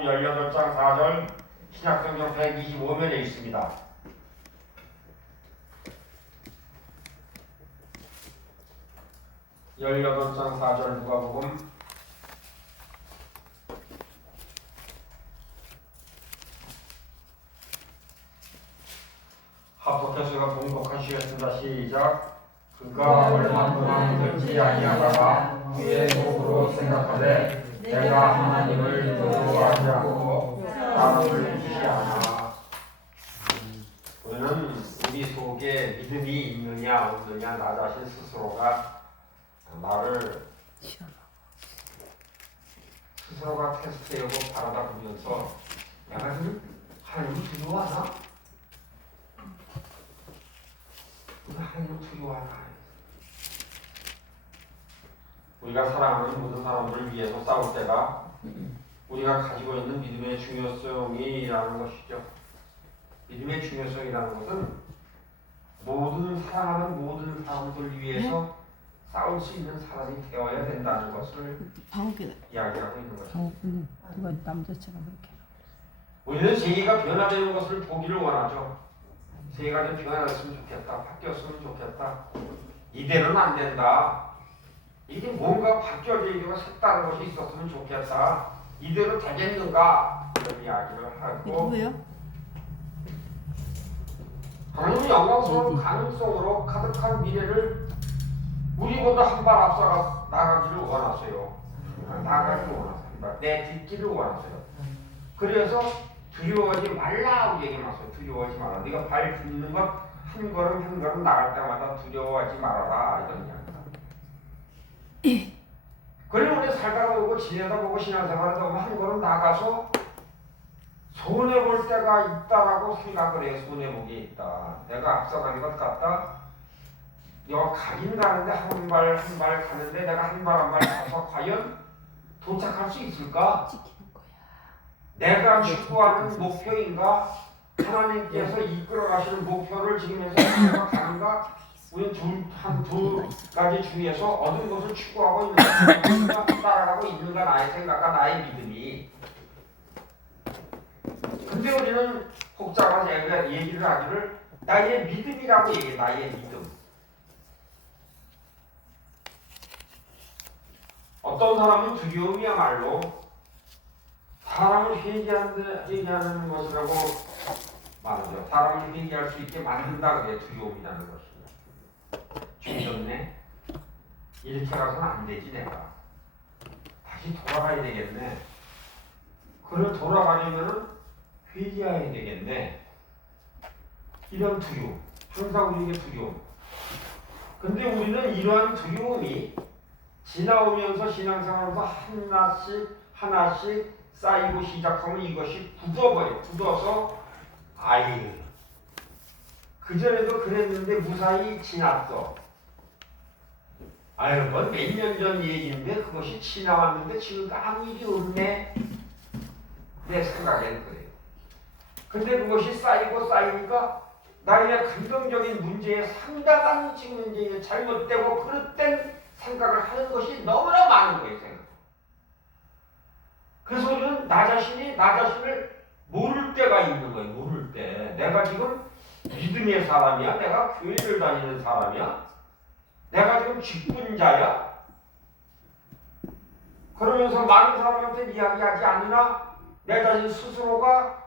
누가복음 18장 4절 신약성경 125면에 있습니다. 18장 4절 누가복음 합독해서가 봉독하시겠습니다. 시작. 그가 얼마 동안 듣지 아니하다가 그의 속으로 생각하되 내가 하나님을 두려워하지 않고 사람을 무시하나. 우리는 우리 속에 믿음이 있느냐 없느냐 나 자신 스스로가 나를 스스로가 테스트해보고 바라다 보면서 내가 지금 하나님을 두려워하나? 하나님을 두려워하나? 우리가 사랑하는 모든 사람들을 위해서 싸울 때가 우리가 가지고 있는 믿음의 중요성이라는 것이죠. 믿음의 중요성이라는 것은 모든 사랑하는 모든 사람들 위해서 싸울 수 있는 사람이 되어야 된다는 것을 이야기하고 있는 것입니다. 누가 남자처럼 그렇게. 우리는 세계가 변화되는 것을 보기를 원하죠. 세계가 좀 변화됐으면 좋겠다. 바뀌었으면 좋겠다. 이대로는 안 된다. 이게 뭔가 바뀌어지고 색다른 것이 있었으면 좋겠다. 이대로 되겠는가? 이런 이야기를 하고 누구요? 하나님은 영광스러운 가능성으로 가득한 미래를 우리보다 한 발 앞서 나가기를 원하세요. 나가기를 원하세요. 내딛기를 원하세요. 그래서 두려워하지 말라 우리 얘기해놨어요. 두려워하지 마라. 네가 발 딛는 것 한 걸음 한 걸음 나갈 때마다 두려워하지 말아라 이런 이야기다. 그리고 우리 살다가 보고 지내다 보고 신앙생활하다 보면 한 걸음 나가서 손해볼 때가 있다라고 생각을 해요. 손해보기 있다. 내가 앞서가는 것 같다. 여기 가긴 가는데 한 발 한 발 가는데 내가 한 발 한 발 가서 과연 도착할 수 있을까? 내가 추구하는 목표인가? 하나님께서 이끌어 가시는 목표를 지금에서 가는가? 우리는 두 가지 중에서 어떤 것을 추구하고 있는가? 따라가고 있는가? 나의 생각과 나의 믿음이. 근데 우리는 혹자가 얘기를 하기를 나의 믿음이라고 얘기해. 나의 믿음. 어떤 사람은 두려움이야말로 사람을 회개하는 것이라고 말하죠. 사람을 회개할 수 있게 만든다 그게 두려움이라는 것입니다. 죽였네. 이렇게 가서는 안 되지 내가. 다시 돌아가야 되겠네. 그걸 돌아가려면 회개해야 되겠네. 이런 두려움. 항상 우리에게 두려움. 근데 우리는 이러한 두려움이 지나오면서 신앙생활에서 하나씩 쌓이고 시작하면 이것이 굳어버려. 굳어서 아유 그전에도 그랬는데 무사히 지났어. 아유 그건 몇 년 전 얘기인데 그것이 지나왔는데 지금 아무 일이 없네. 내 생각에는 그래요. 근데 그것이 쌓이고 쌓이니까 나의 감정적인 문제에 상당한 지금 이제 잘못되고 그릇된 생각을 하는 것이 너무나 많은 거예요. 생각. 그래서 우리는 나 자신을 모를 때가 있는 거예요. 모를 때. 내가 지금 믿음의 사람이야? 내가 교회를 다니는 사람이야? 내가 지금 직분자야? 그러면서 많은 사람한테 이야기하지 않으나 내 자신 스스로가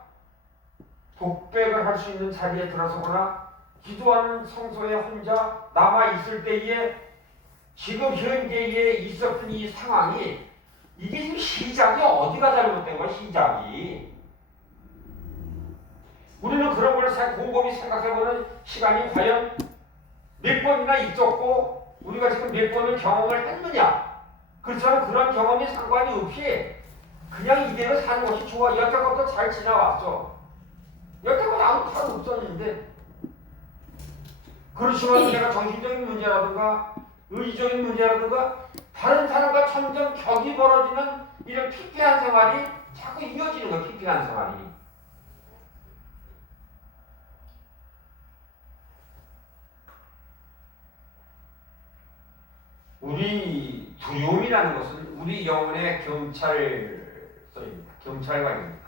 독백을 할 수 있는 자리에 들어서거나 기도하는 성소에 혼자 남아있을 때에 지금 현재에 있었던 이 상황이 이게 지금 시작이 어디가 잘못된 거야 시작이. 우리는 그런 걸 곰곰이 생각해보는 시간이 과연 몇 번이나 있었고 우리가 지금 몇 번을 경험을 했느냐. 그렇지만 그런 경험이 상관이 없이 그냥 이대로 사는 것이 좋아. 여태껏도 잘 지나왔어. 여태껏 아무 탈 없었는데 그렇지만 내가 정신적인 문제라든가 의지적인 문제라든가 다른 사람과 점점 격이 벌어지는 이런 피폐한 생활이 자꾸 이어지는 거야. 피폐한 생활이. 우리 두려움이라는 것은 우리 영혼의 경찰서입니다. 경찰관입니다.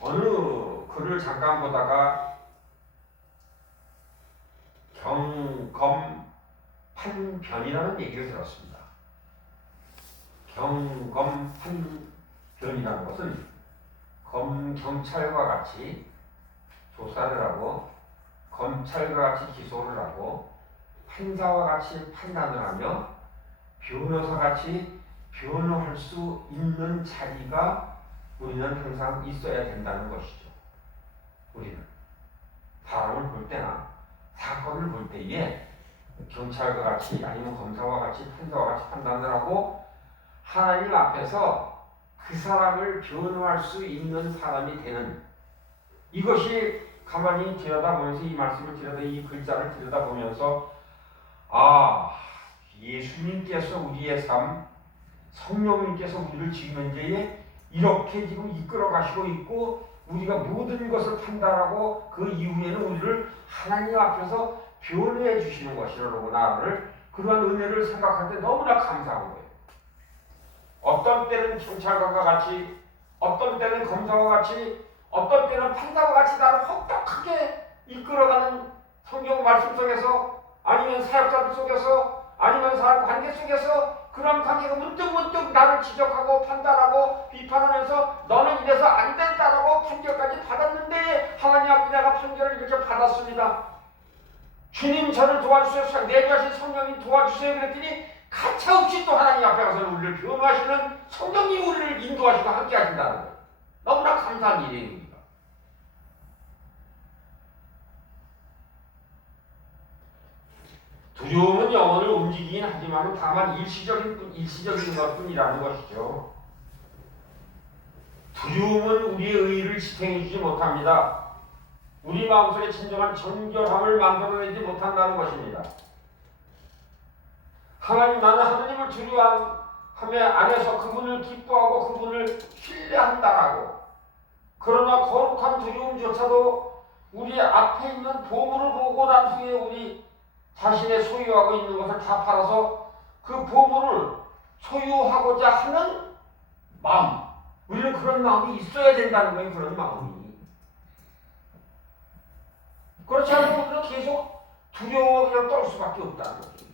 어느 글을 잠깐 보다가 경검판변이라는 얘기를 들었습니다. 경검판변이라는 것은 경찰과 같이 조사를 하고 검찰과 같이 기소를 하고 판사와 같이 판단을 하며 변호사 같이 변호할 수 있는 자리가 우리는 항상 있어야 된다는 것이죠. 우리는 사람을 볼 때나 사건을 볼 때에 경찰과 같이 아니면 검사와 같이 판사와 같이 판단을 하고 하나님 앞에서 그 사람을 변호할 수 있는 사람이 되는, 이것이 가만히 들여다보면서 이 말씀을 이 글자를 들여다보면서 예수님께서 우리의 삶, 성령님께서 우리를 지금 현재에 이렇게 지금 이끌어 가시고 있고 우리가 모든 것을 판단하고 그 이후에는 우리를 하나님 앞에서 변호해 주시는 것이라고 나를 그러한 은혜를 생각할 때 너무나 감사한 거예요. 어떤 때는 경찰관과 같이, 어떤 때는 검사와 같이, 어떤 때는 판사와 같이 나를 혹독하게 이끌어가는 성경 말씀 속에서, 아니면 사역자들 속에서, 아니면 사람 관계 속에서 그런 관계가 문득문득 나를 지적하고 판단하고 비판하면서 너는 이래서 안 된다라고 판결까지 받았는데 하나님 앞에 내가 판결을 이렇게 받았습니다. 주님 저를 도와주세요. 내주하신 성령님 도와주세요. 그랬더니 가차없이 또 하나님 앞에 가서 우리를 변호하시는 성령님 우리를 인도하시고 함께 하신다는 거예요. 너무나 감사한 일입니다. 두려움은 영혼을 움직이긴 하지만 다만 일시적인 것뿐이라는 것이죠. 두려움은 우리의 의의를 지탱해 주지 못합니다. 우리 마음속에 진정한 정결함을 만들어내지 못한다는 것입니다. 나는 하나님을 두려워하며 안에서 그분을 기뻐하고 그분을 신뢰한다라고. 그러나 거룩한 두려움조차도 우리 앞에 있는 보물을 보고 난 후에 우리 자신의 소유하고 있는 것을 다 팔아서 그 보물을 소유하고자 하는 마음, 우리는 그런 마음이 있어야 된다는 거예요. 그런 마음이. 그렇지 않으면 우리는 계속 두려워 그냥 떨 수밖에 없다는 거죠.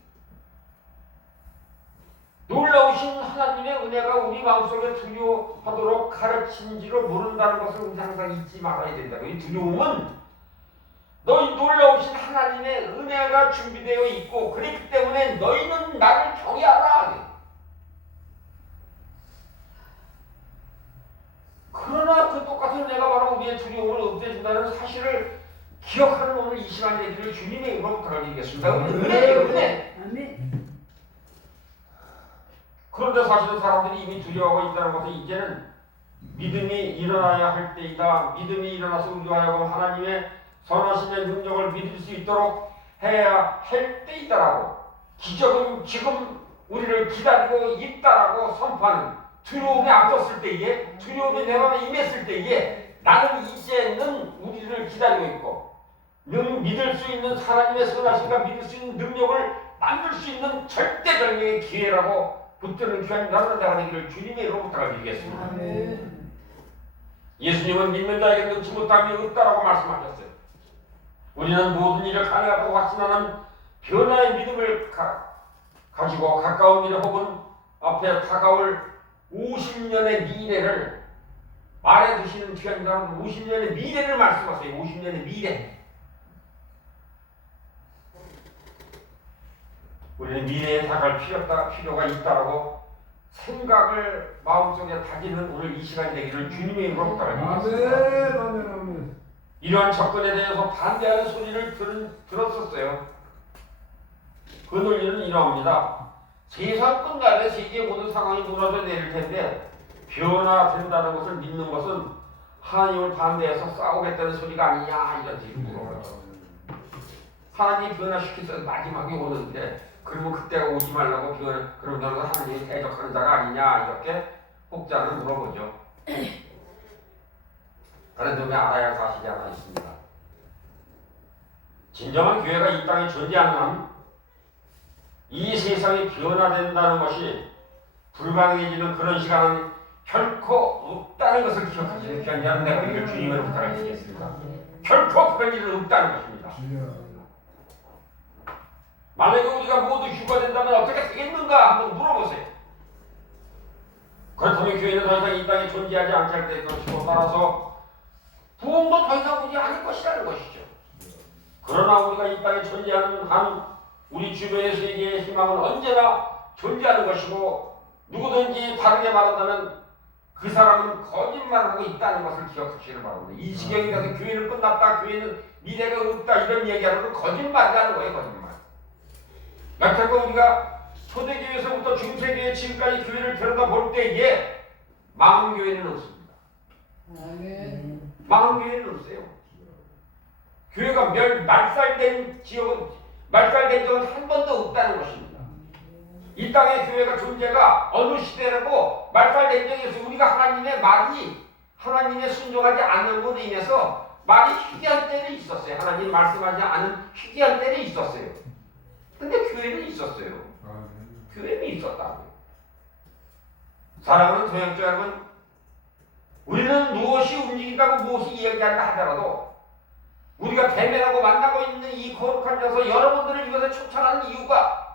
놀라우신 하나님의 은혜가 우리 마음속에 두려워하도록 가르친지를 모른다는 것을 우리 항상 잊지 말아야 된다고. 이 두려움은 너희 놀라우신 하나님의 은혜가 준비되어 있고 그렇기 때문에 너희는 나를 경외하라. 그러나 그 똑같은 은혜가 바로 우리의 두려움을 없애준다는 사실을 기억하는 오늘 이 시간 되기를 주님의 이름으로 부탁드리겠습니다. 은혜예요, 은혜. 아멘. 그런데 사실은 사람들이 이미 두려워하고 있다는 것은 이제는 믿음이 일어나야 할 때이다. 믿음이 일어나서 우리와 하여금 하나님의 선하심의 능력을 믿을 수 있도록 해야 할 때이다라고. 기적은 지금 우리를 기다리고 있다라고 선포하는, 두려움에 앞섰을 때에, 두려움이 내 마음에 임했을 때에 나는 이제는 우리를 기다리고 있고 믿을 수 있는 하나님의 선하심과 믿을 수 있는 능력을 만들 수 있는 절대적인 기회라고 붙드는 귀한 나라는 자가 되기를 주님의 이름으로 부탁드리겠습니다. 아멘. 예수님은 믿는 자에게 능치 못함이 없다라고 말씀하셨어요. 우리는 모든 일을 가능하다고 확신하는 변화의 믿음을 가지고 가까운 미래 혹은 앞에 다가올 50년의 미래를 말해주시는 귀한 사람은 50년의 미래를 말씀하세요. 50년의 미래. 우리는 미래에 다가갈 필요가 있다고 생각을 마음속에 다지는 오늘 이 시간이 되기를 주님의 이름으로 부탁드리겠습니다. 아멘. 이러한 접근에 대해서 반대하는 소리를 들었었어요. 그 논리는 이러합니다. 세상 끝날에 세계의 모든 상황이 무너져 내릴 텐데 변화된다는 것을 믿는 것은 하나님을 반대해서 싸우겠다는 소리가 아니냐, 이런 식으로 물어보죠. 하나님이 변화시켜서 마지막에 오는데 그러면 그때가 오지 말라고 그런 사람은 하나님이 대적하는 자가 아니냐, 이렇게 혹자는 물어보죠. 그런데 왜 알아야 할 사실이 하나 있습니다. 진정한 교회가 이 땅에 존재하는 한 이 세상이 변화된다는 것이 불가능해지는 그런 시간은 결코 없다는 것을 기억하시는 편지하는 내가 이걸 주님으로 부탁을 드리겠습니다. 결코 그런 일은 없다는 것입니다. 만약에 우리가 모두 휴가 된다면 어떻게 되겠는가 한번 물어보세요. 그렇다면 교회는 더 이상 이 땅에 존재하지 않게 할 것이고 따라서 부흥도 더 이상 오지 않을 것이라는 것이죠. 그러나 우리가 이 땅에 존재하는 한 우리 주변의 세계의 희망은 언제나 존재하는 것이고 누구든지 다르게 말한다면 그 사람은 거짓말하고 있다는 것을 기억하시길 바랍니다. 이 지경에 가서 교회는 끝났다, 교회는 미래가 없다 이런 얘기하는 건 거짓말이라는 거예요. 거짓말. 여태껏 우리가 초대교회에서부터 중세교회 지금까지 교회를 들여다볼 때에 망교회는 없습니다. 망교회는 없어요. 교회가 말살된 적은 한 번도 없다는 것입니다. 이 땅의 교회가 존재가 어느 시대라고 말살된 적이 없어요. 우리가 하나님의 말이 하나님의 순종하지 않는 것으로 인해서 말이 희귀한 때는 있었어요. 하나님 말씀하지 않은 희귀한 때는 있었어요. 근데 교회는 있었어요. 교회는 있었다고요. 사랑하는 동역자 여러분, 우리는 무엇이 움직인다고 무엇이 이야기한다 하더라도 우리가 대면하고 만나고 있는 이 거룩한 데서 여러분들을 이것에 초청하는 이유가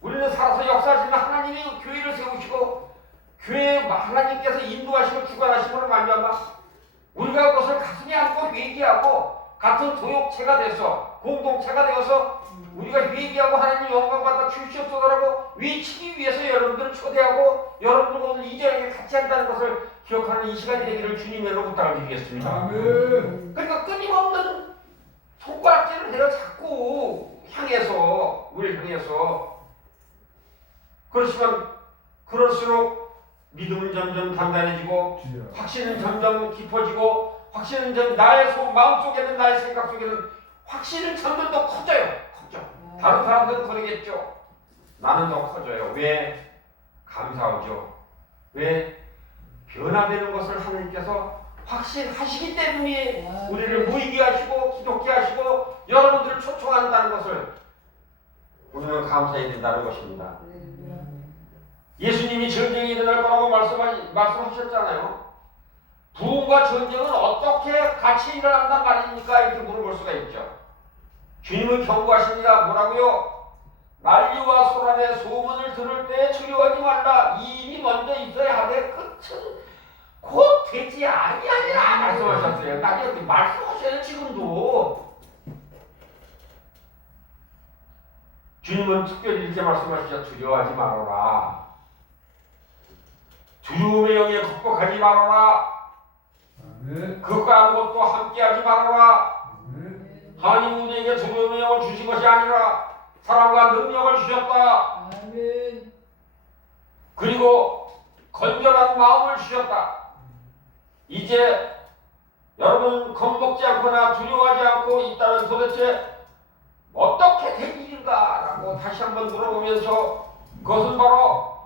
우리는 살아서 역사하시는 하나님의 교회를 세우시고 교회 하나님께서 인도하시고 주관하심으로 말미암아 우리가 그것을 가슴에 안고 회개하고 같은 도역체가 돼서 공동체가 되어서 우리가 회개하고 하나님 영광 받아 주시옵소서라고 외치기 위해서 여러분들을 초대하고 여러분들과 오늘 이 자리에 같이 한다는 것을 기억하는 이 시간이 되기를 주님으로 부탁을 드리겠습니다. 아멘. 그러니까 끊임없는 손가락질을 해요. 자꾸 향해서 우리를 향해서. 그렇지만 그럴수록 믿음은 점점 단단해지고 확신은 점점 깊어지고 확신은 점 나의 마음속에는 나의 생각 속에는 확신은 점점 더 커져요. 커져. 다른 사람들은 그러겠죠. 나는 더 커져요. 왜? 감사하죠. 왜? 변화되는 것을 하나님께서 확신하시기 때문에 우리를 모이게 하시고 기독게 하시고 여러분들을 초청한다는 것을 우리는 감사해야 된다는 것입니다. 예수님이 전쟁이 일어날 거라고 말씀하셨잖아요. 부흥과 전쟁은 어떻게 같이 일어난단 말입니까? 이렇게 물어볼 수가 있죠. 주님은 경고하십니다. 뭐라고요? 난리와 소란의 소문을 들을 때 두려워하지 말라. 이 일이 먼저 있어야 하되 끝은 곧 되지 아니하리라 말씀하셨어요. 나한테 말씀하셔요. 지금도 주님은 특별히 이렇게 말씀하시죠. 두려워하지 말아라. 두려움의 영에 극복하지 말아라. 그것과 아무것도 함께하지 말아라. 하나님 우리에게 두려움의 영을 주신 것이 아니라 사랑과 능력을 주셨다. 그리고 건전한 마음을 주셨다. 이제 여러분 겁먹지 않거나 두려워하지 않고 있다면 도대체 어떻게 된 일인가라고 다시 한번 물어보면서 그것은 바로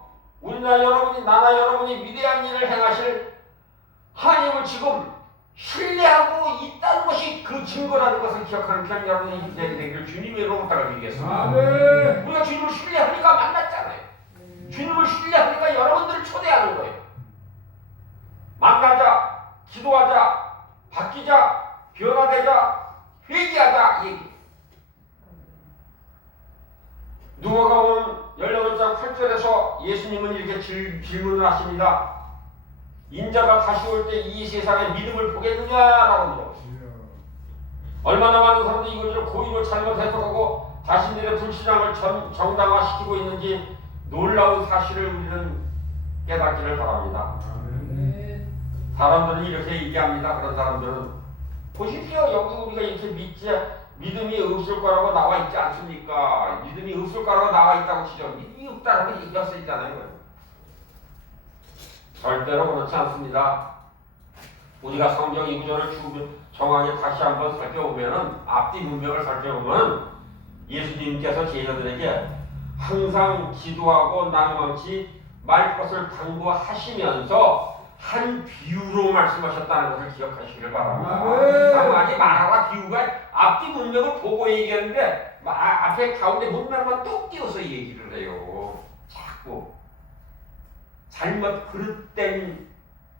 나나 여러분이 위대한 일을 행하실 하나님을 지금 신뢰하고 있다는 것이 그 증거라는 것을 기억하는 편 여러분이 되기를 주님으로 부탁을 드리겠습니다. 우리가 주님을 신뢰하니까 만났잖아요. 주님을 신뢰하니까 여러분들을 초대하는 거예요. 만나자, 기도하자, 바뀌자, 변화되자, 회개하자 이 얘기. 누가복음 18장 8절에서 예수님은 이렇게 질문을 하십니다. 인자가 다시 올 때 이 세상에 믿음을 보겠느냐라고 물어보십니다. 얼마나 많은 사람들이 이것을 고의로 잘못 해석하고 자신들의 불신앙을 정당화시키고 있는지 놀라운 사실을 우리는 깨닫기를 바랍니다. 사람들은 이렇게 얘기합니다. 그런 사람들은 보십시오. 여기 우리가 이렇게 믿음이 없을 거라고 나와 있지 않습니까? 믿음이 없을 거라고 나와 있다고 치죠. 믿음이 없다라고 얘기할 수 있잖아요. 절대로 그렇지 않습니다. 우리가 성경 이 구절을 정확히 다시 한번 살펴보면은 앞뒤 문맥을 살펴보면 예수님께서 제자들에게 항상 기도하고 나누망치 말 것을 당부하시면서 한 비유로 말씀하셨다는 것을 기억하시길 바랍니다. 나무하지 말아라 비유가 앞뒤 문맥을 보고 얘기하는데 앞에 가운데 문맥만 뚝 띄워서 얘기를 해요. 자꾸 잘못 그릇된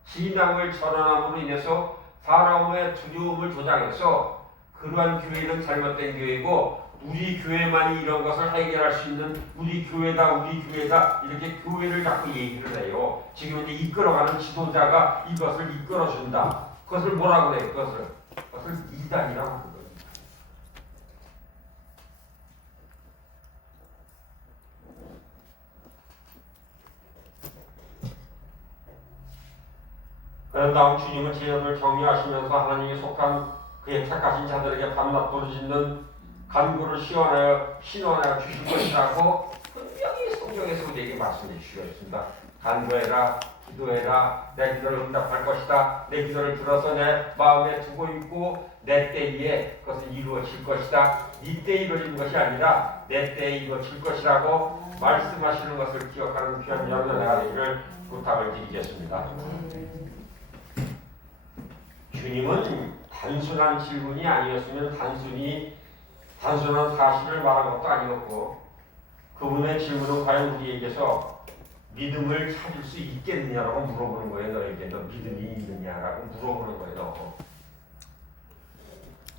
신앙을 전환함으로 인해서 사람의 두려움을 조장해서 그러한 교회는 잘못된 교회고 우리 교회만이 이런 것을 해결할 수 있는 우리 교회다 이렇게 교회를 자꾸 얘기를 해요. 지금 이제 이끌어가는 지도자가 이것을 이끌어준다. 그것을 뭐라고 그래요? 그것을 이단이라고 하는 거예요. 그런 다음 주님은 제자들을 격려하시면서 하나님이 속한 그의 택하신 자들에게 밤낮 부르짖는 간구를 신원하여 주실 것이라고 분명히 성경에서 우리에게 말씀해 주셨습니다. 간구해라, 기도해라, 내 기도를 응답할 것이다. 내 기도를 들어서 내 마음에 두고 있고 내 때에 그것은 이루어질 것이다. 네 때에 이루어지는 것이 아니라 내 때에 이루어질 것이라고 말씀하시는 것을 기억하는 귀한 여러분의 되기를 부탁을 드리겠습니다. 주님은 단순한 질문이 아니었으면 단순한 사실을 말한 것도 아니었고 그분의 질문은 과연 우리에게서 믿음을 찾을 수 있겠느냐라고 물어보는 거예요. 너에게 너 믿음이 있느냐라고 물어보는 거예요.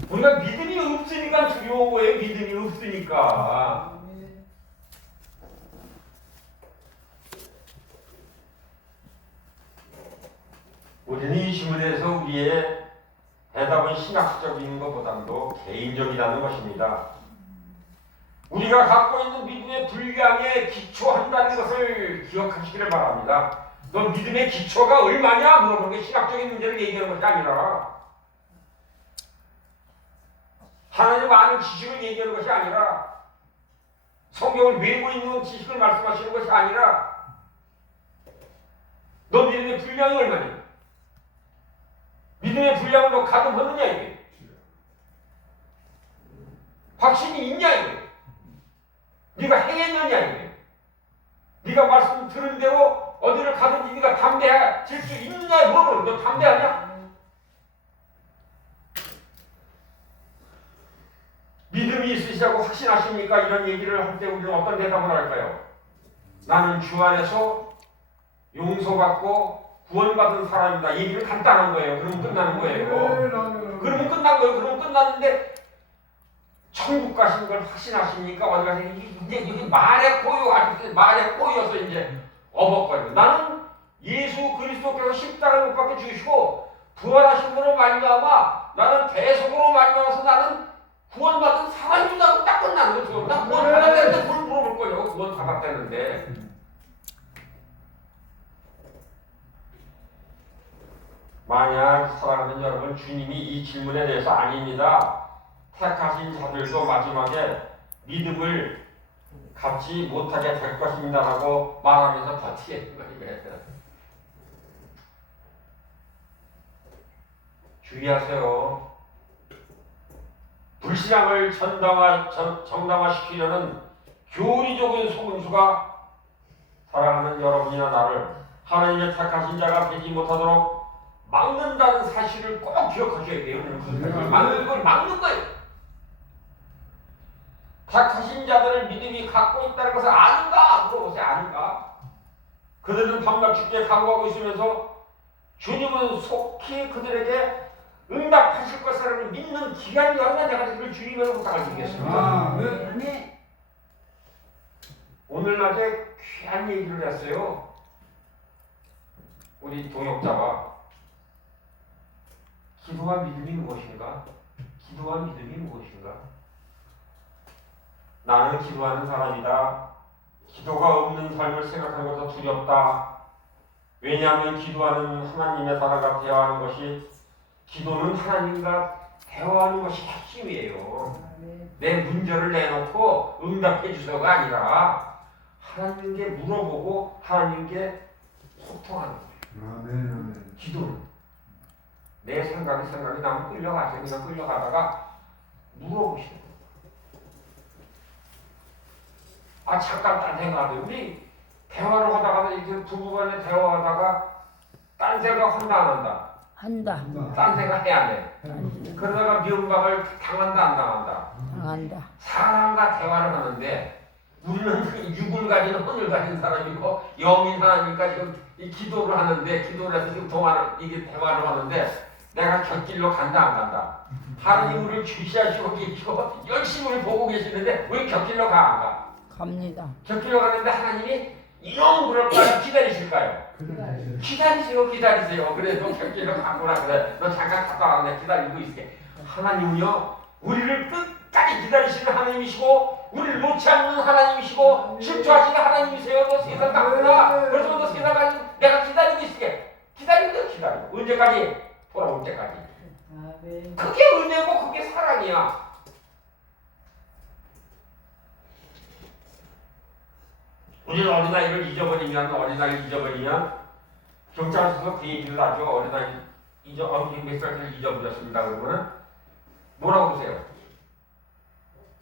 우리가 믿음이 없으니까 두려운 거예요. 믿음이 없으니까. 우리는 이 질문에서 우리의 대답은 신학적인 것보다도 개인적이라는 것입니다. 우리가 갖고 있는 믿음의 분량에 기초한다는 것을 기억하시기를 바랍니다. 너 믿음의 기초가 얼마냐? 물어보는 게 신학적인 문제를 얘기하는 것이 아니라 하나님 아는 지식을 얘기하는 것이 아니라 성경을 외우고 있는 지식을 말씀하시는 것이 아니라 너 믿음의 분량이 얼마냐? 믿음의 분량을 너 가동하느냐 이게? 확신이 있냐 이게? 네가 행했느냐 이게? 네가 말씀 들은 대로 어디를 가든지 네가 담대해질 수 있느냐 물어보는 너 담대하냐? 믿음이 있으시다고 확신하십니까? 이런 얘기를 할 때 우리는 어떤 대답을 할까요? 나는 주 안에서 용서받고 구원받은 사람이다. 얘기는 간단한 거예요. 그러면 끝나는 거예요. 그러면 끝난 거예요. 그러면 끝났는데 천국 가신 걸 확신하십니까? 어디 가서 이제 여기 말에 꼬여서 이제 어벅거리고 나는 예수 그리스도께서 십자가에 못 박혀 주시고 부활하신 분을 말미암아 나는 대속으로 말미암아서 나는 구원받은 사람이라고 딱 끝나는 거죠. 나 구원 받았다는데 뭘 물어볼 거예요. 구원 받았다는데. 만약 사랑하는 여러분, 주님이 이 질문에 대해서 아닙니다. 택하신 자들도 마지막에 믿음을 갖지 못하게 될 것입니다라고 말하면서 버티는 거예요. 주의하세요. 불신앙을 정당화시키려는 교리적인 소문수가 사랑하는 여러분이나 나를 하나님의 택하신 자가 되지 못하도록 막는다는 사실을 꼭 기억하셔야 돼요. 막는 거예요. 택하신 자들을 믿음이 갖고 있다는 것을 아는가? 물어보세요. 아는가? 그들은 밤낮 죽게 각오하고 있으면서 주님은 속히 그들에게 응답하실 것을 믿는 기간이 얼마나 내가 되기를 주님으로 부탁을 드리겠습니다. 네. 오늘 낮에 귀한 얘기를 했어요. 우리 동역자가 기도와 믿음이 무엇인가? 기도와 믿음이 무엇인가? 나는 기도하는 사람이다. 기도가 없는 삶을 생각하는 것도 두렵다. 왜냐하면 기도하는 하나님의 사람과 대화하는 것이 기도는 하나님과 대화하는 것이 핵심이에요. 내 문제를 내놓고 응답해 주서가 아니라 하나님께 물어보고 하나님께 소통하는 거예요. 기도는. 내 생각이 나면 끌려가세요. 그냥 끌려가다가 물어보시는 거예요. 잠깐 딴 생각하세요. 우리 대화를 하다가 이렇게 부부간에 대화하다가 딴 생각 한다. 딴 생각 해야 돼. 그러다가 면박을 당한다 안 당한다. 당한다. 사람과 대화를 하는데 우리는 그 육을 가진 혼을 가진 사람이고 영인 하나님과 지금 이 기도를 하는데 기도를 해서 지금 이게 대화를 하는데 내가 곁길로 간다 안 간다. 하나님 우리를 주시하시고 계시고 열심히 우리 보고 계시는데 왜 곁길로 가 안 가? 갑니다. 곁길로 가는데 하나님이 영 그럴까요? 기다리실까요? 기다리세요. 그래 너 곁길로 가구나 그래. 너 잠깐 갔다 와. 내가 기다리고 있을게. 하나님은요 우리를 끝까지 기다리시는 하나님이시고 우리를 놓지 않는 하나님이시고 질투하시는 하나님이세요. 너 세상 갔구나. 그래서 너 세상 가지 내가 기다리고 있을게. 기다리고 언제까지? 돌아올 때까지. 그게 은혜고 그게 사랑이야. 우리는 어린아이를 잊어버리면 경찰서에서 그 얘기를 하죠. 어린아이 몇 살을 잊어버렸습니다. 그러면은 뭐라고 그러세요?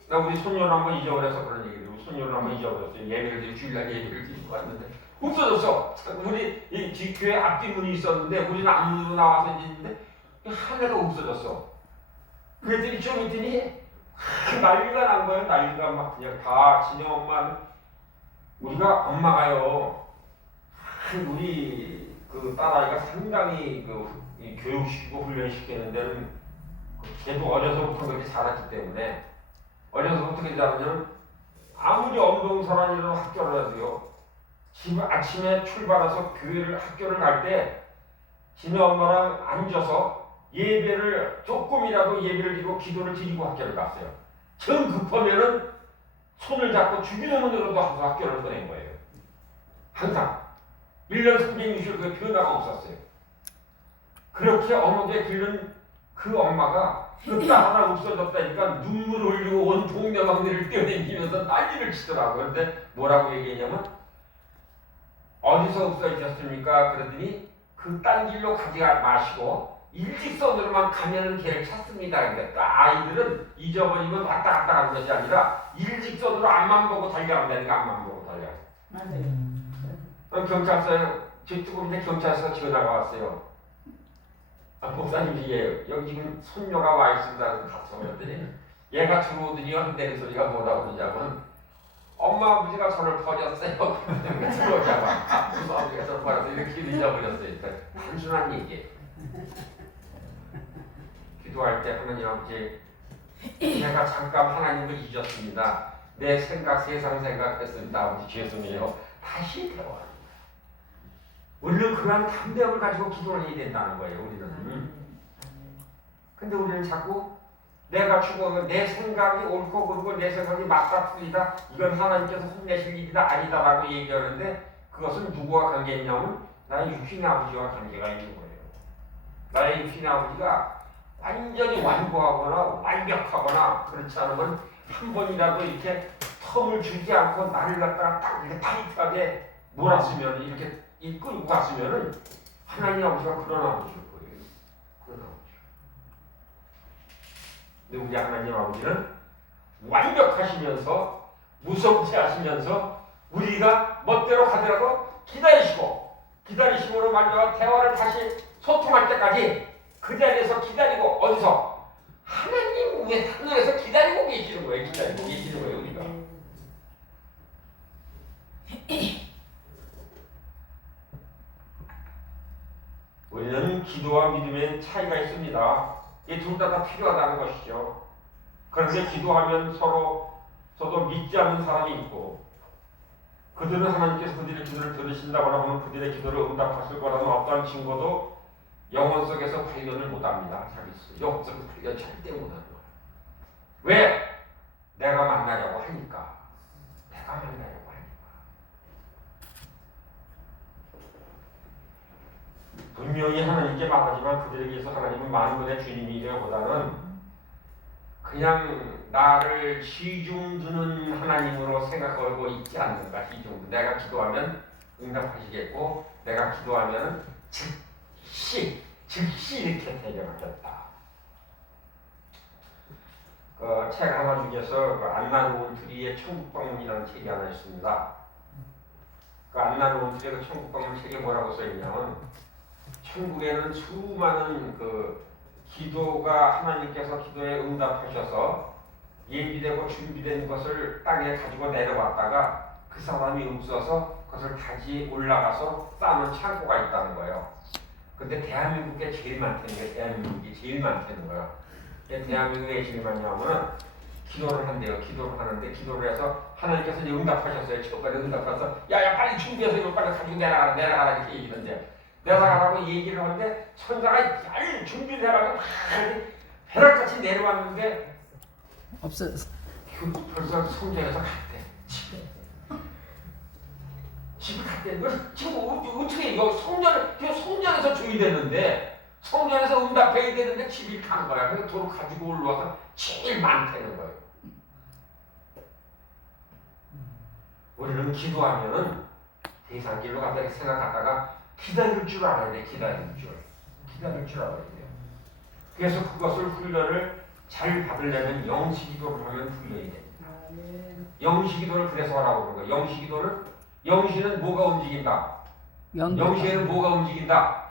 나 우리 손녀를 한번 잊어버려서 그런 얘기를 우리 손녀를 한번 잊어버렸어요. 예배를 주일날 예배를 드리고 왔는데 없어졌어. 우리 이 교회 앞뒷문이 있었는데 우리는 앞문으로 나와서 있는데 하나가 없어졌어. 그랬더니 좀 있더니 난리가 난 거예요. 난리가 막 그냥 다 진영 엄마는 우리가 엄마가요. 우리 그 딸아이가 상당히 교육시키고 훈련시키는 데는 걔도 어려서부터 그렇게 자랐기 때문에 어려서부터 그렇게 자라면 아무리 엄동설한이라도 학교를 해도요. 아침에 출발해서 학교를 갈 때 지네 엄마랑 앉아서 예배를 조금이라도 예배를 드리고 기도를 드리고 학교를 갔어요. 정 급하면은 손을 잡고 죽이는 문으로도 학교를 보낸 거예요. 항상 1년 360일 그 변화가 없었어요. 그렇게 어묵에 기른 그 엄마가 그 딸 하나 없어졌다니까 눈물을 흘리고 온 동네 막내를 뛰어다니면서 난리를 치더라고요. 그런데 뭐라고 얘기했냐면 어디서 없어졌습니까? 그러더니 그 딴 길로 가지 마시고 일직선으로만 가면은 길을 찾습니다. 그러니까 아이들은 잊어버리면 왔다 갔다 하는 것이 아니라 일직선으로 앞만 보고 달려가면 되니까 앞만 보고 달려. 맞아요. 경찰서에 조금인데 경찰서 전화가 왔어요. 목사님이 여기 지금 손녀가 와 있습니다. 그래서 갔어. 그랬더니 얘가 들어오더니 한대는 소리가 뭐라고 그러냐면 엄마 아버지가 저를 버렸어요. 들어오자마 무슨 아버지가 저를 버려서 이렇게 잊어버렸어요. 단순한 얘기. 기도할 때 하나님 아버지 제가 잠깐 하나님을 잊었습니다. 내 세상 생각했습니다. 아버지 죄송해요. 다시 대화합니다. 우리는 그러한 담대함을 가지고 기도를 해야 된다는 거예요. 우리는. 근데 우리는 자꾸 내가 죽어 내 생각이 옳고 그르고 내 생각이 맞다 틀리다 이건 하나님께서 혼내실 일이다 아니다라고 얘기하는데 그것은 누구와 관계 있냐면 나의 육신의 아버지와 관계가 있는 거예요. 나의 육신의 아버지가 완전히 완고하거나 완벽하거나 그렇지 않으면 한 번이라도 이렇게 텀을 주지 않고 나를 갖다가 딱 이렇게 타이트하게 몰았으면 이렇게 끌고 갔으면은 하나님 아버지가 그런 아버지일 거예요. 그런 아버지. 근데 우리 하나님 아버지는 완벽하시면서 무섭지 하시면서 우리가 멋대로 가더라도 기다리심으로 말미암아 대화를 다시 소통할 때까지 그 자리에서 기다리고 어디서 하나님 위에 하늘에서 기다리고 계시는 거예요. 기다리고 계시는 거예요. 우리가. 우리는 기도와 믿음의 차이가 있습니다. 이 둘 다 필요하다는 것이죠. 그런데 기도하면 서로 믿지 않는 사람이 있고 그들은 하나님께서 그들의 기도를 들으신다거나 하면 그들의 기도를 응답하실 거라는 어떠한 증거도 영혼 속에서 발견을 못합니다. 자기 영혼 속에서 발견 절대 못하는 거예요. 왜? 내가 만나려고 하니까. 분명히 하나님께 말하지만 그들에게 서 하나님은 만군의 주님이라기보다는 그냥 나를 시중 두는 하나님으로 생각하고 있지 않는가. 시중. 내가 기도하면 응답하시겠고 내가 기도하면 즉시 이렇게 대접하겠다. 그 책 하나 중에서 그 안나 로운트리의 천국방문이라는 책이 하나 있습니다. 그 안나 로운트리의 그 천국방문 책에 뭐라고 써있냐면 천국에는 수많은 그 기도가 하나님께서 기도에 응답하셔서 예비되고 준비된 것을 땅에 가지고 내려왔다가 그 사람이 없어서 그것을 다시 올라가서 쌓는 창고가 있다는 거예요. 근데 대한민국에 제일 많다는 게 대한민국이 제일 많다는 거예요. 대한민국에 제일 많냐면은 기도를 한대요. 기도를 하는데 기도를 해서 하나님께서 이제 응답하셨어요. 처음에 응답해서 야야 빨리 준비해서 이거 빨리 가지고 내려가라 이렇게 얘기하는데 내려가라고 얘기를 하는데 천사가 잘 준비를 해가지고 막 벼락같이 내려왔는데 없어졌어. 벌써 성전에서 갔대. 집에 갔대. 지금 어떻게 이거 성전에서 줘야 되는데 성전에서 응답해야 되는데 집에 간 거야. 그래서 도로 가지고 올라와서 제일 많다는 거예요. 우리는 기도하면은 대상길로 갔다 생각하다가 기다릴 줄 알아야 돼. 기다릴 줄 알아야 돼요. 그래서 그것을 훈련을 잘 받으려면 영시기도를 하면 훈련이 됩니다. 영시기도를 그래서 하라고 그러는 거예요. 영시는 뭐가 움직인다? 영시에는 뭐가 움직인다?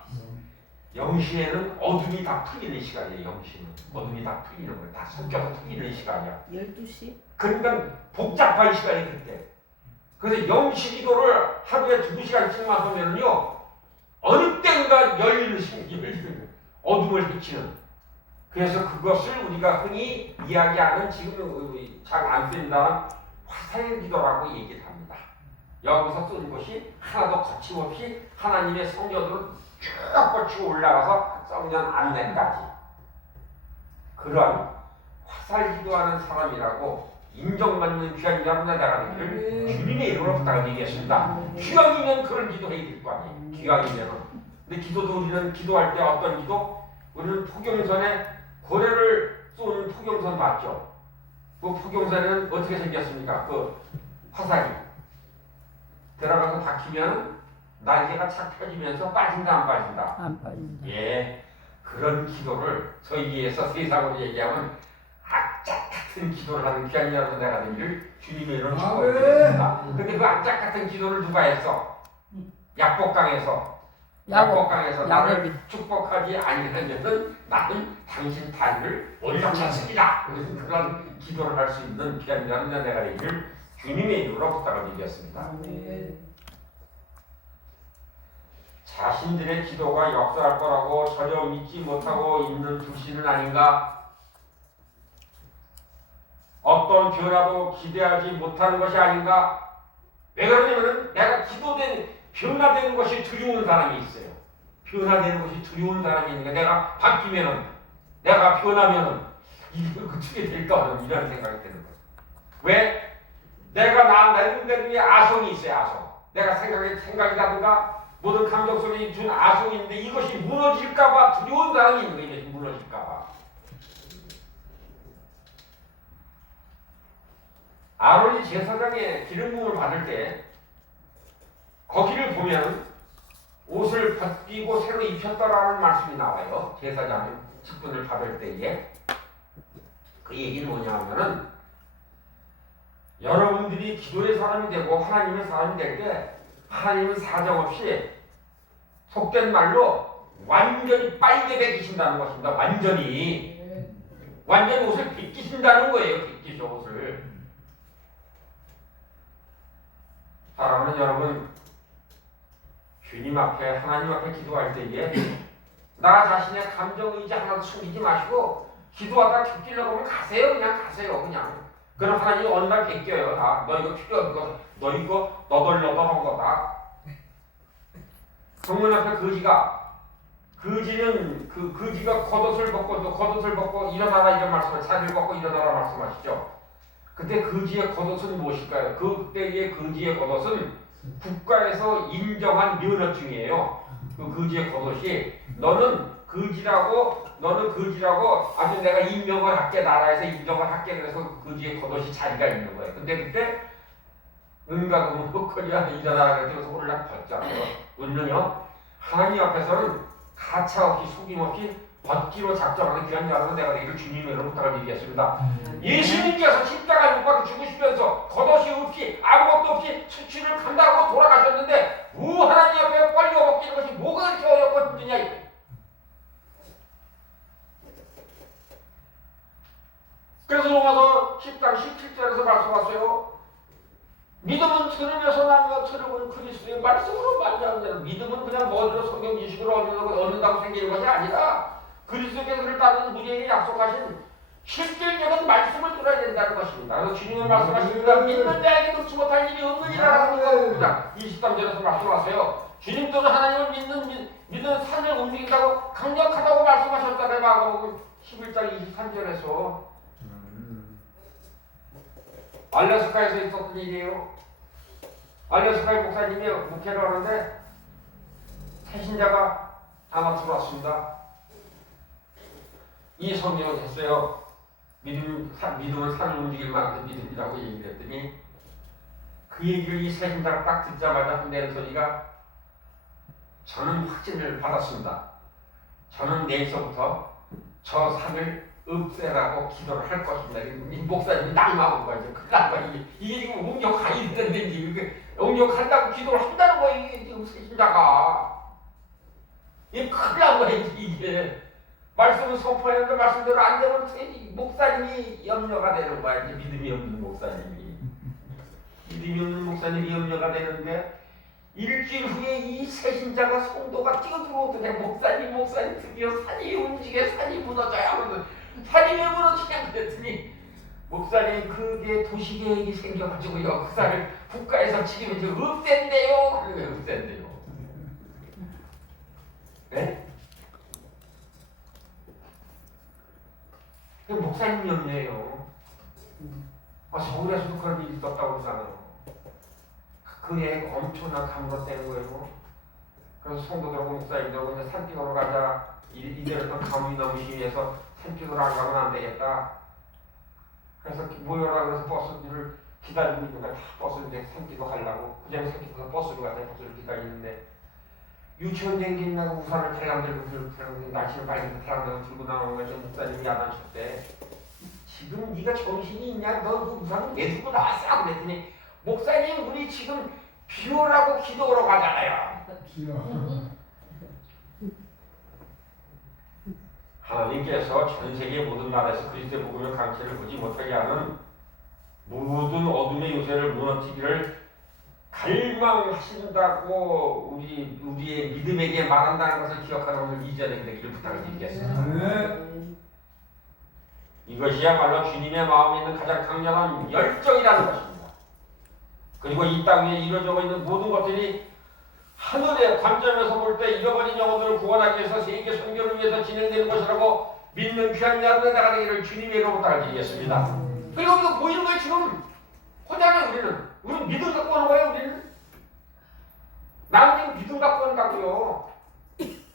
영시에는 어둠이 다 풀리는 시간이에요. 영시는 어둠이 다 풀리는 거예요. 다 섞여서 풀리는 시간이야. 12시? 그러니까 복잡한 시간이 그때. 그래서 영시기도를 하루에 2시간씩만 하면요 어느 때인가 열리는 시간이 어둠을 헤치는. 그래서 그것을 우리가 흔히 이야기하는 지금 잘 안 쓰인다는 화살기도라고 얘기를 합니다. 여기서 쓴 것이 하나도 거침없이 하나님의 성전으로 쭉 뻗치고 올라가서 성전 안내까지 그런 화살기도하는 사람이라고 인정받는 귀한 자는 내가 되기를 주님의 이름으로 부탁드리겠습니다. 귀왕이면 그런 기도해야 될 거 아니에요. 귀왕이면은. 근데 기도도 우리는 기도할 때 어떤 기도? 우리는 포경선에 고래를 쏘는 포경선 맞죠? 그 포경선은 어떻게 생겼습니까? 그 화살이 들어가서 박히면 날개가 착 펴지면서 빠진다 안 빠진다? 안 빠진다. 예, 그런 기도를 저희에서 세상으로 얘기하면 악작 같은 기도를 하는 귀한 여러분 내가 되기를 주님의 이름으로 축복드립니다. 근데 그 악작 같은 기도를 누가 했어? 약복강에서 나를 축복하지 아니하면은 나는 당신 다리를 올려쳤습니다. 그래서 그런 기도를 할 수 있는 귀한 여러분 내가 되기를 주님의 이름으로 부탁을 드리겠습니다. 자신들의 기도가 역사할 거라고 전혀 믿지 못하고 있는 불신은 아닌가? 어떤 변화도 기대하지 못하는 것이 아닌가? 왜 그러냐면 내가 변화되는 것이 두려운 사람이 있어요. 변화되는 것이 두려운 사람이 있는데 내가 바뀌면은 내가 변하면은 이게 어떻게 될까 이런 생각이 드는 거예요. 왜? 내가 나 나름대로의 아성이 있어요. 아성. 내가 생각이라든가 모든 감정 속에 준 아성인데 이것이 무너질까봐 두려운 사람이 있는 거예요. 이것이 무너질까봐. 아론이 제사장의 기름 부음을 받을 때 거기를 보면 옷을 벗기고 새로 입혔다라는 말씀이 나와요. 제사장 직분을 받을 때에 그 얘기는 뭐냐 하면은 여러분들이 기도의 사람이 되고 하나님의 사람이 될 때 하나님은 사정없이 속된 말로 완전히 빨개 벗기신다는 것입니다. 완전히 옷을 벗기신다는 거예요. 벗기셔 옷을. 사랑하는 여러분, 주님 앞에 하나님 앞에 기도할 때에 나 자신의 감정 의지 하나도 숨기지 마시고 기도하다 겹치려고 하면 가세요. 그냥 가세요. 그냥. 그럼 하나님이 어느 날 베껴요. 다. 너 이거 필요 없는 거다. 너 이거 너덜너덜한 거다. 성문 앞에 거지는 거지가 겉옷을 벗고 일어나라 이런 말씀을 자기를 벗고 일어나라 말씀하시죠. 그때 거지의 겉옷은 무엇일까요? 그때의 거지의 겉옷은 국가에서 인정한 면허증이에요. 그 거지의 겉옷이 너는 거지라고 아주 내가 임명을 할게 나라에서 인정을 할게 그래서 거지의 겉옷이 자리가 있는 거예요. 근데 그때 은가금은 헛거리야 일어나라 그래서 올라 벗잖아요. 우리는요 하나님 앞에서는 가차없이 속임없이 벗기로 작정하는 귀한 자라는 내가 되기를 주님의 이름으로 부탁을 드리겠습니다. 예수님께서 십자가에 못 박혀 죽으시면서 겉옷이 없이 아무것도 없이 수치를 감당하고 돌아가셨는데 하나님 앞에 빨려 벗기는 것이 뭐가 그렇게 어렵고 힘드냐. 그래서 로마서 그 말씀으로 말미암는 믿음은 그냥 머리로 성경 지식으로 얻는다고 생기는 것이 아니라 그리스도께서 그를 따르는 우리에게 약속하신 실질적인 말씀을 들어야 된다는 것입니다. 그래서 주님은 말씀하십니다. 믿는 자에게 넣지 못할 일이 없느니라라는 겁니다. 23절에서 말씀하세요. 주님 또는 하나님을 믿는 산을 움직인다고 강력하다고 말씀하셨다는 마가복음 11장 23절에서 알래스카에서 있었던 일이에요. 알래스카의 목사님이 목회를 하는데 새신자가 아마 들어왔습니다. 이 성경을 했어요. 믿음은 산을 움직일 만한 믿음이라고 얘기를 했더니 그 얘기를 이 새신자가 딱 듣자마자 한내는 소리가 저는 확신을 받았습니다. 저는 내일서부터 저 산을 없애라고 기도를 할 것입니다. 이 목사님이 낙마한 거예요. 큰일 난 거예요. 이게 지금 옮겨가야 되는데 옮겨간다고 기도를 한다는 거예요. 이게 지금 새신자가. 이게 큰일 난 거예요. 이게. 말씀을 선포했는데 말씀대로 안 되면 목사님이 염려가 되는 거야. 이제 믿음이 없는 목사님이. 믿음이 없는 목사님이 염려가 되는데 일주일 후에 이 새신자가 성도가 뛰어들어오더니 목사님 드디어 산이 움직여 산이 무너져야 하면서 산이 왜 무너지냐 그랬더니 목사님 그게 도시계획이 생겨가지고요 그 산을 국가에서 지금 이제 없앤대요. 그래 없앤대요. 네? 목사님 염려예요. 서울에서도 그런 일이 있었다고 그러잖아요. 그에 엄청난 감동되는 거예요. 그래서 성도들하고 목사님들하고 이제 산길으로 가자. 이제부터 가뭄이 너무 심해서 산길으로 안 가면 안 되겠다. 그래서 모여라 그래서 버스를 기다리고 있는 거야. 다 버스 이제 산길로 가려고. 그냥 산길에서 버스로 가자. 버스를 기다리는데 유치원 댕긴다고 우산을 사람들 날씨를 밝은 사람들 들고 나오는 거죠. 목사님이 야단쳤대. 지금 네가 정신이 있냐? 너 그 우산을 왜 들고 나왔어? 그랬더니 목사님 우리 지금 비 오라고 기도하러 가잖아요. 하나님께서 전 세계 모든 나라에서 그리스도의 복음의 강체를 보지 못하게 하는 모든 어둠의 요새를 무너뜨리기를 갈망하신다고 우리의 믿음에게 말한다는 것을 기억하는 오늘 이전에 되기를 부탁을 드리겠습니다. 이것이야말로 주님의 마음에 있는 가장 강력한 열정이라는 것입니다. 그리고 이 땅 위에 이루어져 있는 모든 것들이 하늘의 관점에서 볼 때 잃어버린 영혼들을 구원하기 위해서 세계 선교를 위해서 진행되는 것이라고 믿는 귀한 여러분의 나가 되기를 주님의 이름으로 부탁을 드리겠습니다. 그리고 이거 보이는 거예요 지금. 호장에 우리는 믿음 갖고 오는 거예요 우리는. 나는 지금 믿음 갖고 온다고요.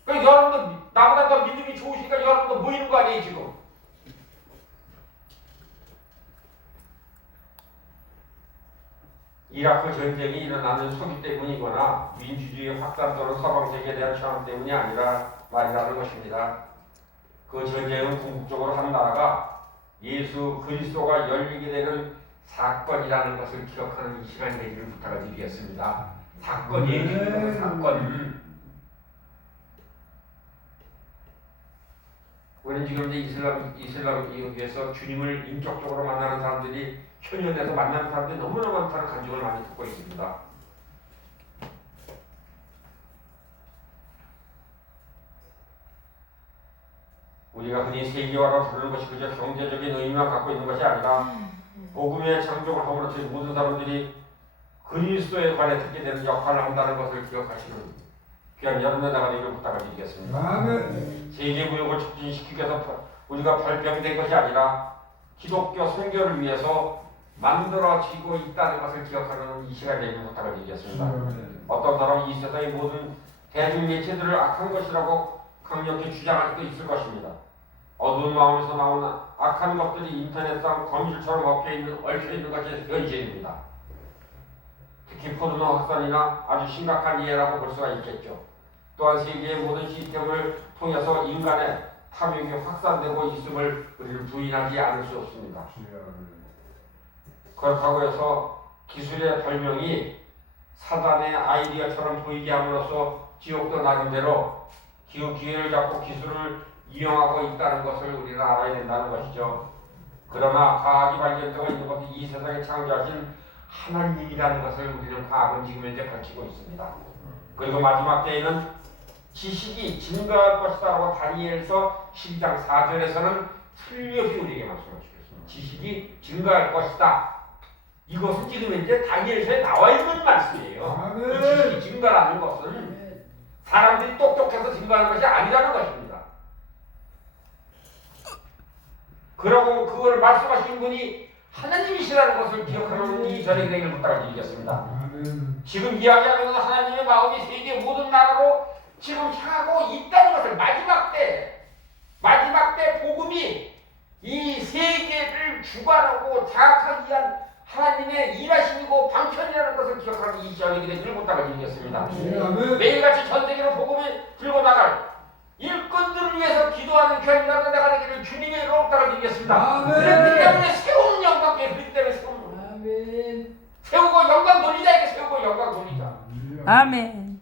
그러니까 여러분도 나보다 더 믿음이 좋으시니까 여러분도 모이는 거 아니에요 지금. 이라크 전쟁이 일어나는 소비 때문이거나 민주주의 확산 또는 서방세계에 대한 저항 때문이 아니라 말이라는 것입니다. 그 전쟁은 궁극적으로 한 나라가 예수 그리스도가 열리게 되는 사건이라는 것을 기억하는 이 시간이 되기를 부탁을 드리겠습니다. 사건이에요. 사건. 우리는 지금 이제 이슬람교에서 주님을 인격적으로 만나는 사람들이 현현에서 만나는 사람들이 너무나 많다는 간증을 많이 듣고 있습니다. 우리가 흔히 세계화라고 부르는 것이 그저 경제적인 의미만 갖고 있는 것이 아니라 복음의 장벽을 함으로써 모든 사람들이 그리스도에 관해 듣게 되는 역할을 한다는 것을 기억하시는 귀한 여러분의 나가기를 부탁을 드리겠습니다. 세계무역을 촉진시키기 위해서 우리가 발병된 것이 아니라 기독교 선교를 위해서 만들어지고 있다는 것을 기억하는 이 시간에 되기를 부탁을 드리겠습니다. 어떤 사람은 이 세상의 모든 대중매체들을 악한 것이라고 강력히 주장할 수도 있을 것입니다. 어두운 마음에서 나오는 악한 것들이 인터넷상 거미줄처럼 얽혀있는 것이 현실입니다. 특히 포르노 확산이나 아주 심각한 예라고 볼 수가 있겠죠. 또한 세계의 모든 시스템을 통해서 인간의 탐욕이 확산되고 있음을 우리는 부인하지 않을 수 없습니다. 그렇다고 해서 기술의 발명이 사단의 아이디어처럼 보이게 함으로써 지옥도 나름대로 기회를 잡고 기술을 이용하고 있다는 것을 우리는 알아야 된다는 것이죠. 그러나 과학이 발견되고 있는 것은 이 세상에 창조하신 하나님이라는 것을 우리는 과거, 지금, 현재 가르치고 있습니다. 그리고 마지막 때에는 지식이 증거할 것이다라고 다니엘서 12장 4절에서는 틀림없이 우리에게 말씀하시고 있습니다. 지식이 증거할 것이다. 이것은 지금 현재 다니엘서에 나와 있는 말씀이에요. 이 지식이 증거라는 것은 사람들이 똑똑해서 증거하는 것이 아니라는 것입니다. 그러고 그걸 말씀하신 분이 하나님이시라는 것을 기억하는 이 전에 되기를 부탁드리겠습니다. 지금 이야기하는 하나님의 마음이 세계 모든 나라로 지금 향하고 있다는 것을 마지막 때 복음이 이 세계를 주관하고 장악하기 위한 하나님의 일하심이고 방편이라는 것을 기억하는 이 전에 되기를 부탁드리겠습니다. 매일같이 전 세계로 복음을 들고 나갈 일꾼들을 위해서 기도하는 교회가 내가 되기를 주님의 이름으로 부탁드리겠습니다. 그렇기 때문에 새로운 영광에 그렇기 때문에 세우고 영광 돌리자. 이렇게 세우고 영광 돌리자. 아멘.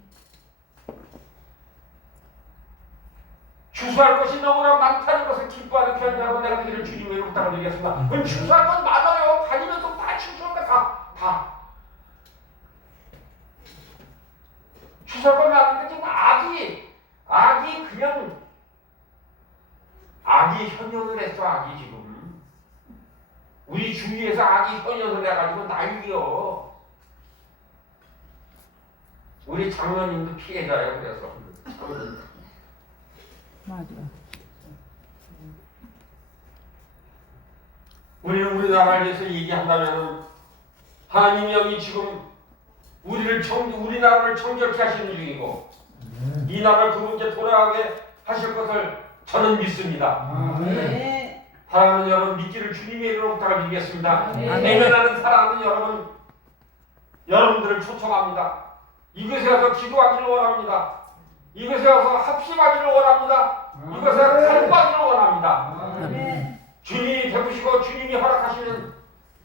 추수할 것이 너무나 많다는 것을 기뻐하는 교회라고 내가 되기를 주님의 이름으로 부탁드리겠습니다. 그럼 추수할 건 많아요. 다니면서 다 추수한다. 다. 추수할 건 많은데 지금 악이 그냥 악이 현현을 했어. 악이 지금 우리 주위에서 악이 현현을 해가지고 난리요. 우리 장로님도 피해자예요. 그래서 맞아. 우리는 우리나라에 대해서 얘기한다면 하나님이 여기 지금 우리나라를 청결케 하시는 중이고 이 나라를 그분께 돌아가게 하실 것을 저는 믿습니다. 사랑하는 여러분, 믿기를 주님의 이름으로 부탁드리겠습니다. 내면하는 사랑하는 여러분들을 초청합니다. 이곳에 와서 기도하기를 원합니다. 이곳에 와서 합심하기를 원합니다. 이곳에 와서 간구하기를 원합니다. 주님이 베푸시고 주님이 허락하시는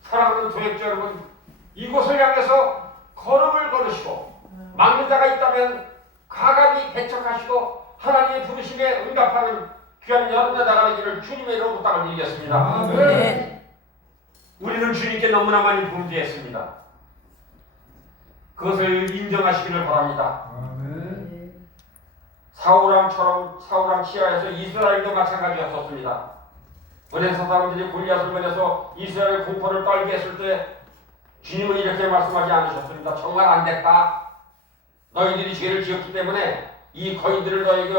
사랑하는 도역자 여러분, 이곳을 향해서 걸음을 걸으시고 막는 자가 있다면 과감히 배척하시고 하나님의 부르심에 응답하는 귀한 여러분의 나가기를 주님의 이름으로 부탁을 드리겠습니다. 우리는 주님께 너무나 많이 범죄했습니다. 그것을 인정하시기를 바랍니다. 사울왕 치하에서 이스라엘도 마찬가지였었습니다. 그래서 사람들이 골리앗을 보내서 이스라엘 공포를 떨게 했을 때 주님은 이렇게 말씀하지 않으셨습니다. 정말 안 됐다. 너희들이 죄를 지었기 때문에 이 거인들을 너희에게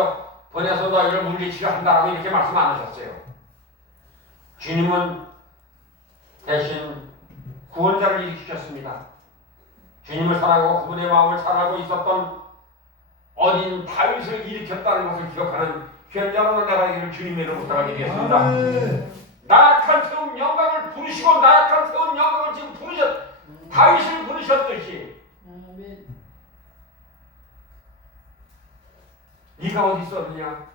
보내서 너희를 물리치게 한다라고 이렇게 말씀 안 하셨어요. 주님은 대신 구원자를 일으키셨습니다. 주님을 사랑하고 그분의 마음을 잘 알고 있었던 어린 다윗을 일으켰다는 것을 기억하는 귀한 자라는 나라기를 주님의 이름으로 부탁드리겠습니다. 나약한 세운 영광을 부르시고 나약한 세운 영광을 지금 다윗을 부르셨듯이 네가 어디 있었느냐?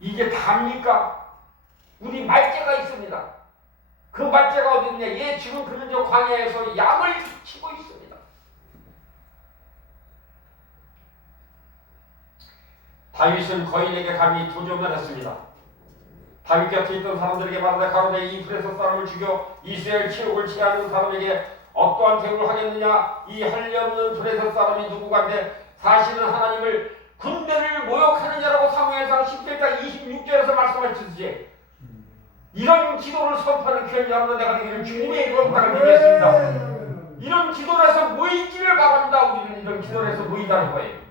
이게 답니까? 우리 말째가 있습니다. 그 말째가 어디 있느냐? 얘 지금 그는 저 광야에서 양을 치고 있습니다. 다윗은 거인에게 감히 도전을 했습니다. 다윗 곁에 있던 사람들에게 말하되 가로되 이 브레스 사람을 죽여 이스라엘 치욕을 취하는 사람에게 어떠한 대우를 하겠느냐? 이 할례없는 브레스 사람이 누구간데 사실은 하나님을 군대를 모욕하느냐라고 사무엘상 17장 26절에서 말씀하셨듯이 이런 기도를 선포하는 귀한 여러분 내가 되기를 주님의 이름으로 부탁드리겠습니다. 이런 기도를 해서 모이기를 바랍니다. 우리는 이런 기도를 해서 모이자는 거예요.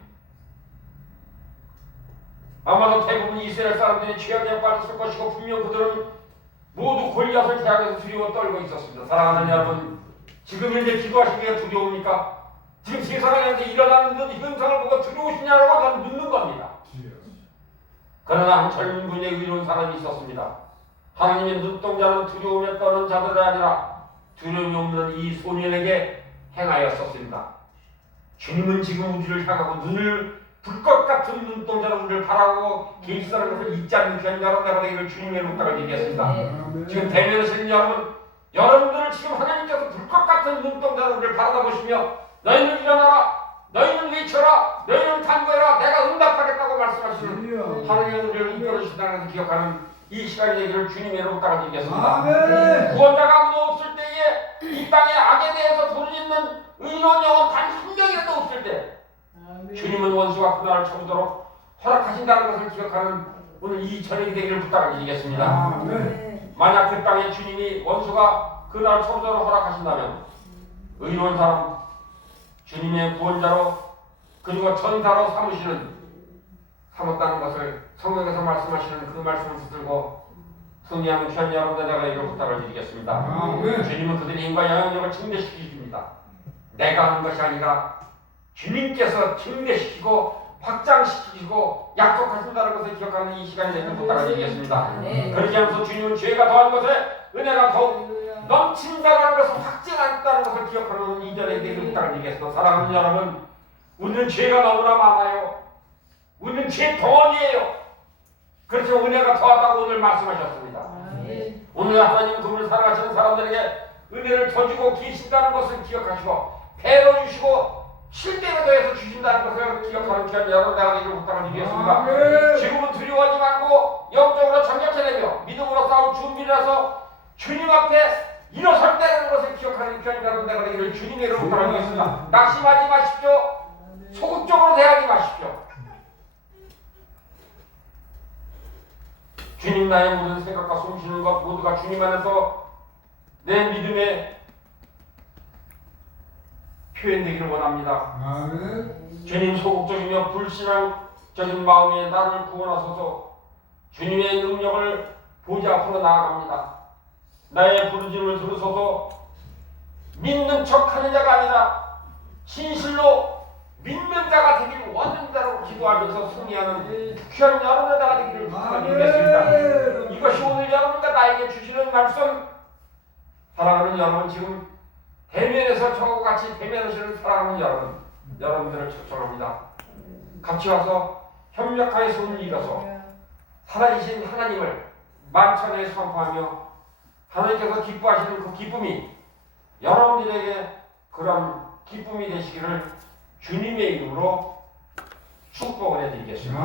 아마도 대부분 이스라엘 사람들이 취약에 빠졌을 것이고 분명 그들은 모두 골리앗을 대항해서 두려워 떨고 있었습니다. 사랑하는 여러분, 지금 현재 기도하시는 게 두려웁니까? 지금 세상에 일어나는 현상을 보고 두려우시냐고 저는 묻는 겁니다. 그러나 한 젊은 분의 의로운 사람이 있었습니다. 하나님의 눈동자는 두려움에 떠는 자들이 아니라 두려움이 없는 이 소년에게 행하였었습니다. 주님은 지금 우리를 향하고 눈을 불꽃 같은 눈동자로 우리를 바라고 계시다는 것을 잊지 않는 귀한 여러분 내가 되기를 주님의 부탁을 드리겠습니다. 지금 대면하시는 여러분들을 지금 하나님께서 불꽃 같은 눈동자로 우리를 바라보시며 너희는 일어나라, 너희는 외쳐라, 너희는 간구해라, 내가 응답하겠다고 말씀하시는 하나님의 우리를 이끌어주신다는 것을 기억하는 이 시간이 되기를 주님의 이름으로 부탁드리겠습니다. 구원자가 아무도 없을 때에 이 땅에 악에 대해서 부르짖는 의로운 영혼 단 한 명이라도 없을 때 주님은 원수가 그날을 쳐보도록 허락하신다는 것을 기억하는 오늘 이 저녁이 되기를 부탁을 드리겠습니다. 만약 그 땅에 주님이 원수가 그날을 쳐보도록 허락하신다면 의로운 사람, 주님의 구원자로 그리고 전사로 삼았다는 것을 성경에서 말씀하시는 그 말씀을 붙들고 승리하는 귀한 여러분들 내가 이를 부탁을 드리겠습니다. 주님은 그들의 힘과 영향력을 증대시키십니다. 내가 하는 것이 아니라 주님께서 증대시키고 확장시키고 약속하신다는 것을 기억하는 이 시간이 되기를 부탁을 드리겠습니다. 그러지 않고서 주님은 죄가 더한 것에 은혜가 더욱 넘친다는 것을 확증한다는 것을 기억하는 이전에 되기를 부탁을 드리겠습니다. 사랑하는 여러분, 우리는 죄가 너무나 많아요. 우리는 죄 덩어리예요. 그래서 은혜가 더하다고 오늘 말씀하셨습니다. 오늘 하나님은 그분을 사랑하시는 사람들에게 은혜를 더 주고 계신다는 것을 기억하시고 배로 주시고 실대로 더해서 주신다는 것을 기억하는 귀한 여러분 내가 이를 부탁을 드리겠습니다. 지금은 두려워하지 말고 영적으로 정결해내며 믿음으로 싸울 준비를 해서 주님 앞에 일어설 때라는 것을 기억하는 귀한 여러분 내가 이를 주님의 이름으로 부탁을 드리겠습니다. 낙심하지 마십시오. 소극적으로 대하지 마십시오. 주님 나의 모든 생각과 숨쉬는 것 모두가 주님 안에서 내 믿음의 표현되기를 원합니다. 주님 소극적이며 불신앙적인 마음에 나를 구원하소서. 주님의 능력을 보지 앞으로 나아갑니다. 나의 부르짖음을 들으소서. 믿는 척하는 자가 아니라 진실로 믿는 자가 되기를 원하는 자로 기도하면서 승리하는 귀한 여러분의 자가 되기를 부탁드리겠습니다. 이것이 오늘 여러분과 나에게 주시는 말씀. 사랑하는 여러분, 지금 대면에서 저와 같이 대면하시는 사랑하는 여러분들을 초청합니다. 같이 와서 협력하여 손을 이뤄서 살아계신 하나님을 만천에 선포하며 하나님께서 기뻐하시는 그 기쁨이 여러분들에게 그런 기쁨이 되시기를 주님의 이름으로 축복을 해드리겠습니다.